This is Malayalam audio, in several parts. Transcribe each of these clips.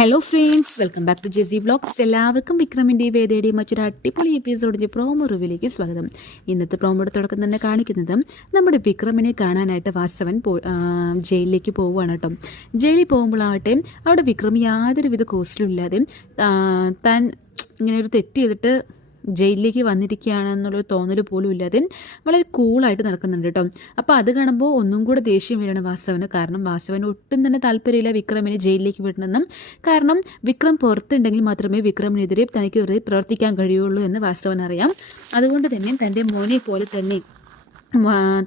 Hello friends welcome back to Jessy vlogs എല്ലാവർക്കും വിക്രമിന്റെ വേദയുടെയും മറ്റൊരു അടിപൊളി എപ്പിസോഡിന്റെ പ്രോമോ റിവ്യൂലേക്ക് സ്വാഗതം. ഇന്നത്തെ പ്രോമോയുടെ തുടക്കം തന്നെ കാണിക്കുന്നത് നമ്മുടെ വിക്രമിനെ കാണാനായിട്ട് വാസവൻ ജയിലിലേക്ക് പോവുകയാണ് കേട്ടോ. ജയിലിൽ പോകുമ്പോഴാവട്ടെ അവിടെ വിക്രം യാതൊരുവിധ കോസ്റ്റിലും ഇല്ലാതെ താൻ ഇങ്ങനെ ഒരു തെറ്റ് ചെയ്തിട്ട് ജയിലിലേക്ക് വന്നിരിക്കുകയാണ് എന്നുള്ളൊരു തോന്നൽ പോലും ഇല്ലാതെ വളരെ കൂളായിട്ട് നടക്കുന്നുണ്ട് കേട്ടോ. അപ്പോൾ അത് കാണുമ്പോൾ ഒന്നും കൂടെ ദേഷ്യം വരികയാണ് വാസവന്. കാരണം വാസവന് ഒട്ടും തന്നെ താല്പര്യമില്ല വിക്രമിനെ ജയിലിലേക്ക് വിടണമെന്നും. കാരണം വിക്രം പുറത്തുണ്ടെങ്കിൽ മാത്രമേ വിക്രമിനെതിരെ തനിക്ക് വെറുതെ പ്രവർത്തിക്കാൻ കഴിയുള്ളൂ എന്ന് വാസവൻ അറിയാം. അതുകൊണ്ട് തന്നെ തന്റെ മോനെ പോലെ തന്നെ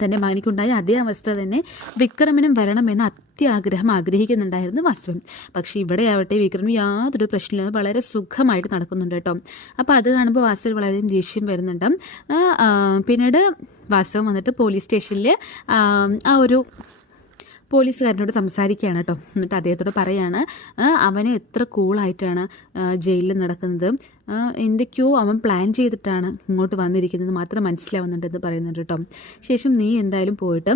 തന്റെ മകനിക്കുണ്ടായ അതേ അവസ്ഥ തന്നെ വിക്രമനും വരണമെന്ന് അത്യാഗ്രഹം ആഗ്രഹിക്കുന്നുണ്ടായിരുന്നു വാസവൻ പക്ഷെ ഇവിടെ ആവട്ടെ വിക്രമിന് യാതൊരു പ്രശ്നമില്ലാതെ വളരെ സുഖമായിട്ട് നടക്കുന്നുണ്ട് കേട്ടോ. അപ്പോൾ അത് കാണുമ്പോൾ വാസവൻ വളരെ ദേഷ്യം വരുന്നുണ്ട്. പിന്നീട് വാസവൻ വന്നിട്ട് പോലീസ് സ്റ്റേഷനിൽ ആ ഒരു പോലീസുകാരനോട് സംസാരിക്കുകയാണ് കേട്ടോ. എന്നിട്ട് അദ്ദേഹത്തോട് പറയാണ് അവനെ എത്ര കൂളായിട്ടാണ് ജയിലിൽ നടക്കുന്നത്. എന്തൊക്കെയോ അവൻ പ്ലാൻ ചെയ്തിട്ടാണ് ഇങ്ങോട്ട് വന്നിരിക്കുന്നത് മാത്രം മനസ്സിലാവുന്നുണ്ടെന്ന് പറയുന്നുണ്ട് കേട്ടോ. ശേഷം നീ എന്തായാലും പോയിട്ട്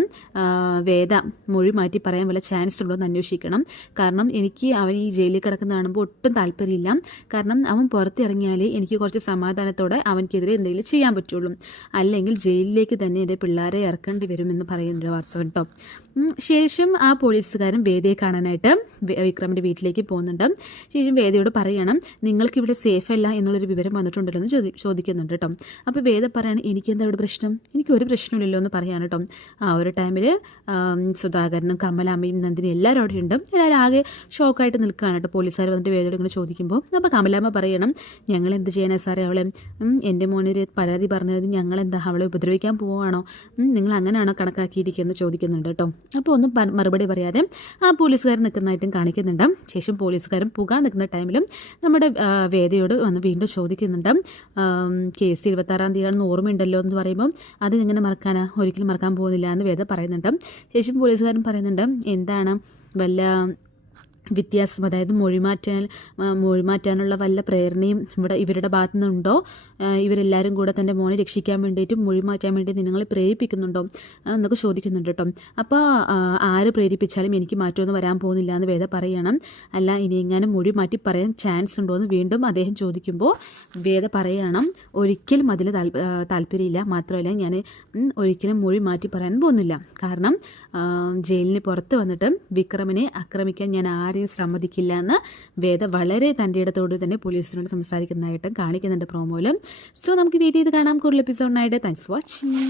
വേദ മൊഴി മാറ്റി പറയാൻ വല്ല ചാൻസ് ഉണ്ടോ എന്ന് അന്വേഷിക്കണം. കാരണം എനിക്ക് അവൻ ഈ ജയിലിൽ കിടക്കുന്ന കാണുമ്പോൾ ഒട്ടും താല്പര്യമില്ല. കാരണം അവൻ പുറത്തിറങ്ങിയാലേ എനിക്ക് കുറച്ച് സമാധാനത്തോടെ അവനക്കെതിരെ എന്തെങ്കിലും ചെയ്യാൻ പറ്റുള്ളൂ. അല്ലെങ്കിൽ ജയിലിലേക്ക് തന്നെ എന്റെ പിള്ളേരെ ഇറക്കേണ്ടി വരുമെന്ന് പറയുന്നുണ്ട് വാട്സപ്പ് കേട്ടോ. ശേഷം ആ പോലീസുകാരൻ വേദയെ കാണാനായിട്ട് വിക്രമിന്റെ വീട്ടിലേക്ക് പോകുന്നുണ്ട്. ശേഷം വേദയോട് പറയണം നിങ്ങൾക്കിവിടെ സേഫ് അല്ല എന്നുള്ളൊരു വിവരം വന്നിട്ടുണ്ടല്ലോ എന്ന് ചോദി ചോദിക്കുന്നുണ്ട് കേട്ടോ. അപ്പോൾ വേദ പറയാണ് എനിക്കെന്താ ഇവിടെ പ്രശ്നം? എനിക്ക് ഒരു പ്രശ്നമില്ലല്ലോ എന്ന് പറയാണ് കേട്ടോ. ആ ഒരു ടൈമിൽ സുധാകരനും കമലാമ്മയും നന്ദിനി എല്ലാവരും അവിടെ ഉണ്ട് എല്ലാവരും ആകെ ഷോക്കായിട്ട് നിൽക്കുകയാണ് കേട്ടോ. പോലീസുകാർ വന്നിട്ട് വേദയോട് ഇങ്ങനെ ചോദിക്കുമ്പോൾ അപ്പോൾ കമലാമ്മ പറയണം ഞങ്ങൾ എന്ത് ചെയ്യണേ സാറേ അവളെ? എന്റെ മോനൊരു പരാതി പറഞ്ഞത് ഞങ്ങൾ എന്താ അവളെ ഉപദ്രവിക്കാൻ പോവുകയാണോ? നിങ്ങൾ അങ്ങനെയാണോ കണക്കാക്കിയിരിക്കുന്നത് ചോദിക്കുന്നുണ്ട് കേട്ടോ. അപ്പോൾ ഒന്നും മറുപടി പറയാതെ ആ പോലീസുകാരൻ നിൽക്കുന്നതായിട്ടും കാണിക്കുന്നുണ്ട്. ശേഷം പോലീസുകാരൻ പുക നിൽക്കുന്ന ടൈമിലും നമ്മുടെ വേദയോട് വന്ന് വീണ്ടും ചോദിക്കുന്നുണ്ട്. കേസ് ഇരുപത്താറാം തീയതിയാണെന്ന് ഓർമ്മയുണ്ടല്ലോ എന്ന് പറയുമ്പോൾ അത് എങ്ങനെ മറക്കാനാ? ഒരിക്കലും മറക്കാൻ പോകുന്നില്ല എന്ന് വേദ പറയുന്നുണ്ട്. ശേഷം പോലീസുകാരൻ പറയുന്നുണ്ട് എന്താണ് വല്ല വ്യത്യാസം അതായത് മൊഴിമാറ്റാൻ മൊഴിമാറ്റാനുള്ള വല്ല പ്രേരണയും ഇവിടെ ഇവരുടെ ഭാഗത്തു നിന്നുണ്ടോ ഇവരെല്ലാവരും കൂടെ തന്റെ മോനെ രക്ഷിക്കാൻ വേണ്ടിയിട്ടും മൊഴി മാറ്റാൻ വേണ്ടി നിങ്ങളെ പ്രേരിപ്പിക്കുന്നുണ്ടോ? എന്നൊക്കെ ചോദിക്കുന്നുണ്ട് കേട്ടോ. അപ്പോൾ ആര് പ്രേരിപ്പിച്ചാലും എനിക്ക് മാറ്റമൊന്നും വരാൻ പോകുന്നില്ല എന്ന് വേദ പറയണം. അല്ല ഇനി എങ്ങാനും മൊഴി മാറ്റി പറയാൻ ചാൻസ് ഉണ്ടോ എന്ന് വീണ്ടും അദ്ദേഹം ചോദിക്കുമ്പോൾ വേദ പറയണം. ഒരിക്കലും അതിൽ താല്പ- താല്പര്യമില്ല. മാത്രമല്ല ഞാൻ ഒരിക്കലും മൊഴി മാറ്റി പറയാൻ പോകുന്നില്ല. കാരണം ജയിലിന് പുറത്ത് വന്നിട്ട് വിക്രമിനെ ആക്രമിക്കാൻ ഞാൻ ആരെയും സമ്മതിക്കില്ല എന്ന് വേദ വളരെ തന്റെ ഇടത്തോട് തന്നെ പോലീസിനോട് സംസാരിക്കുന്നതായിട്ടും കാണിക്കുന്നുണ്ട് പ്രോമോയിലും സോ നമുക്ക് വെയിറ്റ് ചെയ്ത് കാണാം കൂടുതൽ എപ്പിസോഡിനായിട്ട് താങ്ക്സ് വാച്ചിങ്